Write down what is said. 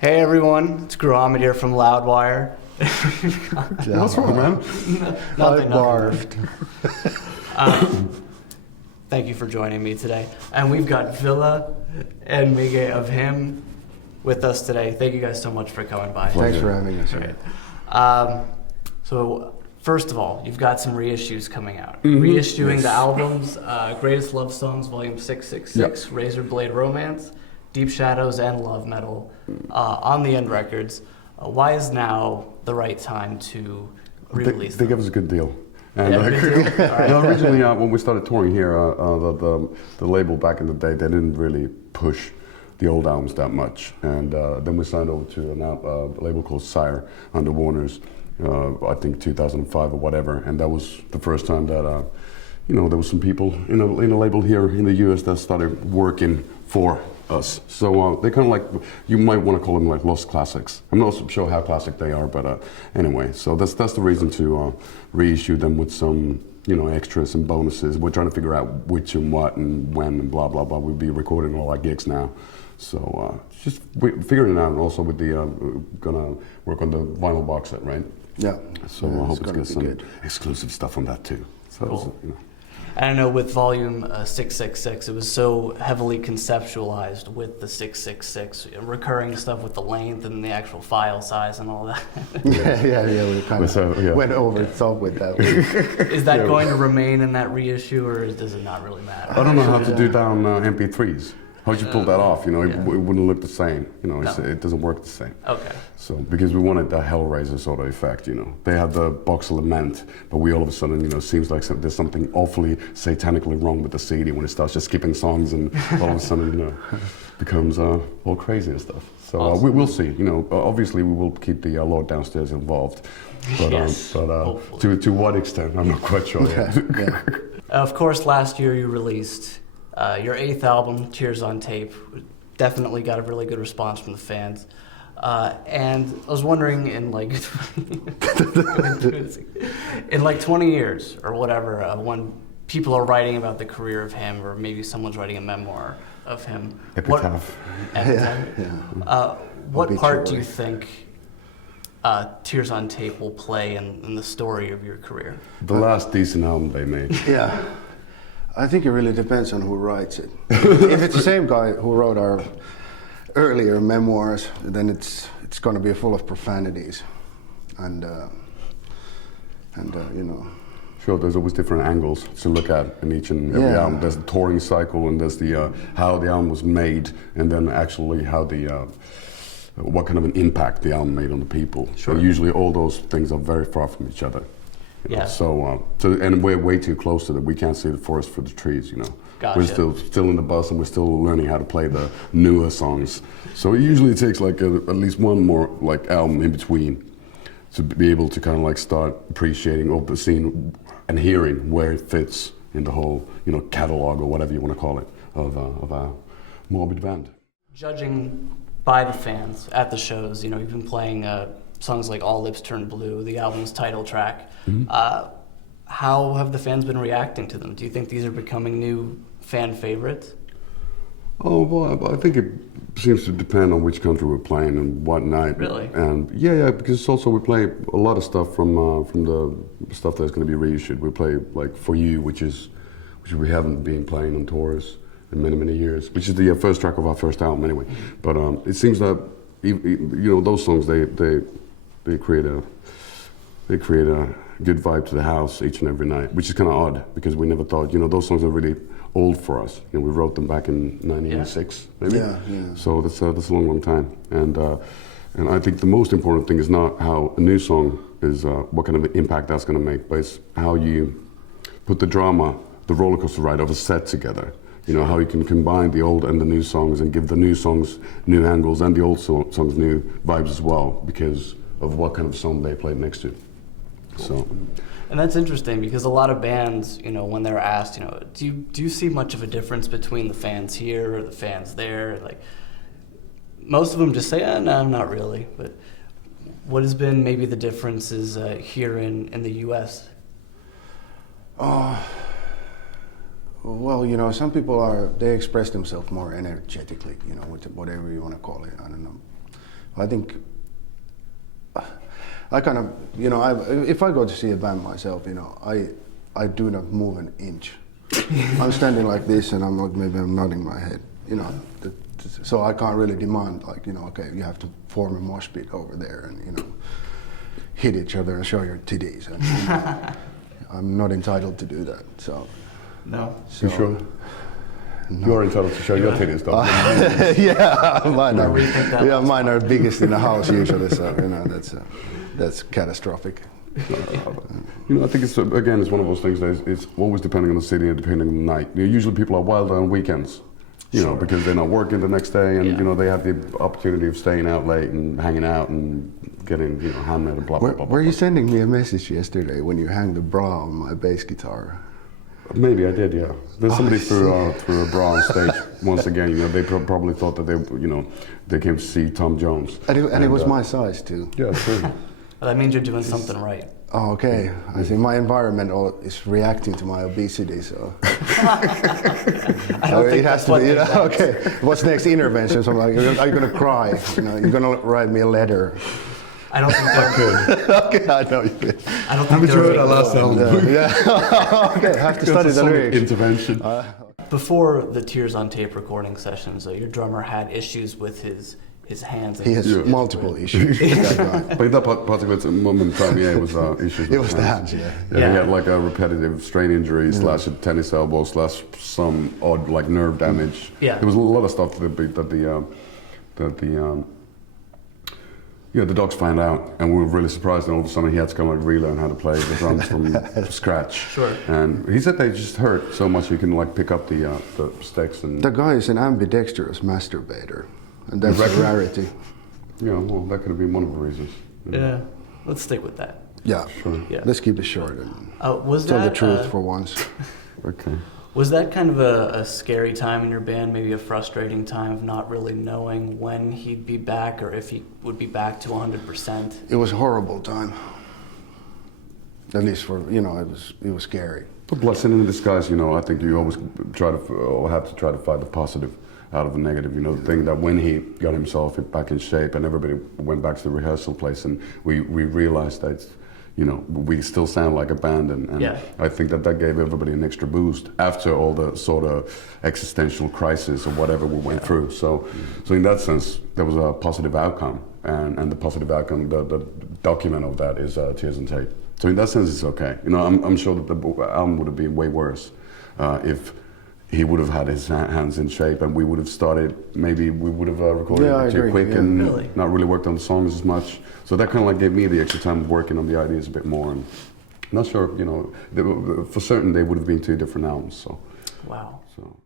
Hey everyone, it's Gruhamed here from Loudwire. What's wrong, man? Nothing. Thank you for joining me today. And we've got Ville and Migé of him with us today. Thank you guys so much for coming by. Thanks for having us. Great. So first of all, you've got some reissues coming out. Reissuing the albums, Greatest Love Songs, Volume 666, Razor Blade Romance, Deep Shadows, and Love Metal on the End Records. Why is now the right time to re-release They gave us a good deal. And good deal? All right. originally, when we started touring here, the label back in the day, they didn't really push the old albums that much. And then we signed over to a label called Sire under Warner's, I think 2005 or whatever. And that was the first time that, there was some people in a label here in the US that started working for us. So they kind of like, you might want to call them like lost classics. I'm not sure how classic they are, but anyway, so that's the reason to reissue them with some, extras and bonuses. We're trying to figure out which and what and when and blah, blah, blah. We'll be recording all our gigs now. So just figuring it out. And also with the, gonna work on the vinyl box set, right? Yeah. So I hope it's got some exclusive stuff on that too. So, cool. And I know with Volume 666, it was so heavily conceptualized with the 666, recurring stuff with the length and the actual file size and all that. Yeah, we kind of went over the top with that. Is that going to remain in that reissue, or does it not really matter? I don't know how to do down MP3s. How'd you pull that off? It wouldn't look the same. It doesn't work the same. Okay. So because we wanted the Hellraiser sort of effect, They had the box lament, but we all of a sudden, seems like there's something awfully satanically wrong with the CD when it starts just skipping songs and all of a sudden, becomes all crazy and stuff. So awesome. we'll see. Obviously we will keep the Lord downstairs involved, but yes, to what extent, I'm not quite sure yet. Yeah. Of course, last year you released your 8th album, Tears on Tape. Definitely got a really good response from the fans. And I was wondering, in like 20 years or whatever, when people are writing about the career of him, or maybe someone's writing a memoir of him. Epitaph. What part do you think Tears on Tape will play in the story of your career? The last decent album they made. Yeah. I think it really depends on who writes it. If it's the same guy who wrote our earlier memoirs, then it's going to be full of profanities, and. Sure, there's always different angles to look at in each and every album. There's the touring cycle, and there's the how the album was made, and then actually how what kind of an impact the album made on the people. Sure. So usually all those things are very far from each other. Yeah. So and we're way too close to that. We can't see the forest for the trees. Gotcha. We're still in the bus, and we're still learning how to play the newer songs. So it usually takes like at least one more like album in between to be able to kind of like start appreciating or seeing and hearing where it fits in the whole catalog or whatever you want to call it of our morbid band. Judging by the fans at the shows, you've been playing songs like All Lips Turn Blue, the album's title track. How have the fans been reacting to them? Do you think these are becoming new fan favorites? Oh, well, I think it seems to depend on which country we're playing and what night. Really? And yeah, because also we play a lot of stuff from the stuff that's going to be reissued. We play like For You, which we haven't been playing on tours in many, many years, which is the first track of our first album anyway. But it seems that those songs they create a good vibe to the house each and every night, which is kind of odd because we never thought, those songs are really old for us. We wrote them back in 1986, maybe. Yeah. So that's a long time. And I think the most important thing is not how a new song is, what kind of impact that's going to make, but it's how you put the drama, the roller coaster ride of a set together. How you can combine the old and the new songs and give the new songs new angles and the old songs new vibes as well because of what kind of song they played next to. So. And that's interesting because a lot of bands, when they're asked, do you see much of a difference between the fans here or the fans there? Like, most of them just say, no, not really. But what has been maybe the differences here in the U.S.? Well, some people they express themselves more energetically, with whatever you want to call it. I don't know. I think I kind of, if I go to see a band myself, I do not move an inch. I'm standing like this, and maybe I'm nodding my head, so I can't really demand okay, you have to form a mosh pit over there and hit each other and show your titties. And, I'm not entitled to do that. So. No. So, you sure? No. You're entitled to show your titties, though. Mine are biggest in the house usually. So that's catastrophic. I think it's one of those things that it's always depending on the city and depending on the night. Usually people are wilder on weekends, because they're not working the next day, and they have the opportunity of staying out late and hanging out and getting hammered and blah blah blah. Were you sending me a message yesterday when you hung the bra on my bass guitar? Maybe I did, yeah. Then somebody threw a bra on stage once again. They probably thought that they came to see Tom Jones. And it was my size too. Yeah, true. Well, that means you're doing something right. Oh, okay. I think my environment is reacting to my obesity, so I don't think it has to be. Okay, what's next intervention? So I'm like, are you gonna cry? You're gonna write me a letter. I don't think I could. Okay, I know you could. I don't think there our last album? Yeah. Okay, I have to study the lyrics. Intervention. Before the Tears on Tape recording sessions, your drummer had issues with his hands. He has multiple issues. But in that particular moment in time, it was issues. It was the hands, yeah. He had like a repetitive strain injury / a tennis elbow / some odd nerve damage. Yeah. There was a lot of stuff that the docs found out, and we were really surprised. And all of a sudden, he had to come and relearn how to play the drums from scratch. Sure. And he said they just hurt so much you can pick up the sticks and. The guy is an ambidextrous masturbator, and that's a rarity. Yeah, well, that could have been one of the reasons. Yeah, let's stick with that. Yeah. Sure. Yeah. Let's keep it short and Was tell that, the truth for once. Okay. Was that kind of a scary time in your band, maybe a frustrating time of not really knowing when he'd be back or if he would be back to 100%? It was a horrible time. At least for, it was scary. A blessing in disguise, I think you always have to try to find the positive out of the negative. The thing that when he got himself back in shape and everybody went back to the rehearsal place and we realized that we still sound like a band, and I think that gave everybody an extra boost after all the sort of existential crisis or whatever we went through. So in that sense, there was a positive outcome, and the positive outcome, the document of that is Tears on Tape. So in that sense, it's okay. I'm sure that the album would have been way worse if he would have had his hands in shape, and we would have started. Maybe we would have recorded it too quick and not really worked on the songs as much. So that kind of gave me the extra time of working on the ideas a bit more. And I'm not sure, for certain they would have been two different albums. So. Wow. So.